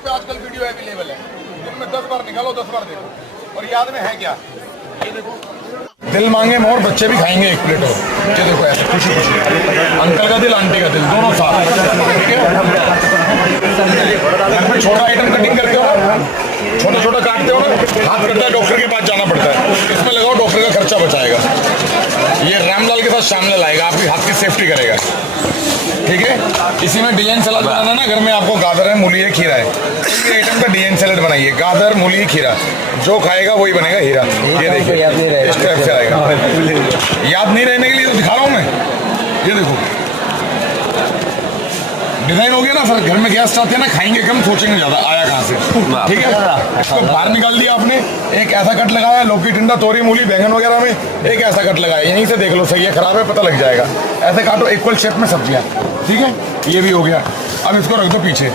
पे आजकल video available है, दिन में 10 बार निकालो 10 बार देखो। और याद में है क्या, ये देखो, दिल मांगे मोर बच्चे भी खाएंगे एक प्लेट और। ये देखो ऐसे खुशी खुशी, अंकल का दिल आंटी का दिल दोनों साथ। घर में छोटा आइटम कटिंग करते हो, छोटा छोटा काटते हो ना, हाथ करता है, डॉक्टर के पास जाना पड़ता है। इसमें लगाओ, डॉक्टर का खर्चा बचाएगा। ये रामलाल के साथ श्यामलाल आएगा, आपकी हाथ की सेफ्टी करेगा। ठीक है, इसी में डिजाइन सलाद बनाना ना, घर में आपको गाजर है, मूली है, खीरा है, इसी आइटम का डिजाइन सलाद बनाइए। गाजर, मूली, खीरा, जो खाएगा वही बनेगा हीरा। ये देखिए इस टाइप से आएगा। याद नहीं रहने के लिए तो दिखा रहा हूँ मैं। ये देखो डिजाइन हो गया ना सर। घर में गेस्ट आते हैं ना, खाएंगे कम, सोचेंगे ज्यादा आया कहाँ से। ठीक है, इसको बाहर निकाल दिया आपने, एक ऐसा कट लगाया, लौकी, टिंडा, तोरी, मूली, बैंगन वगैरह में एक ऐसा कट लगाया, यहीं से देख लो सही है खराब है पता लग जाएगा। ऐसे काटो इक्वल शेप में सब्जियां। ठीक है, ये भी हो गया। अब इसको रख दो पीछे।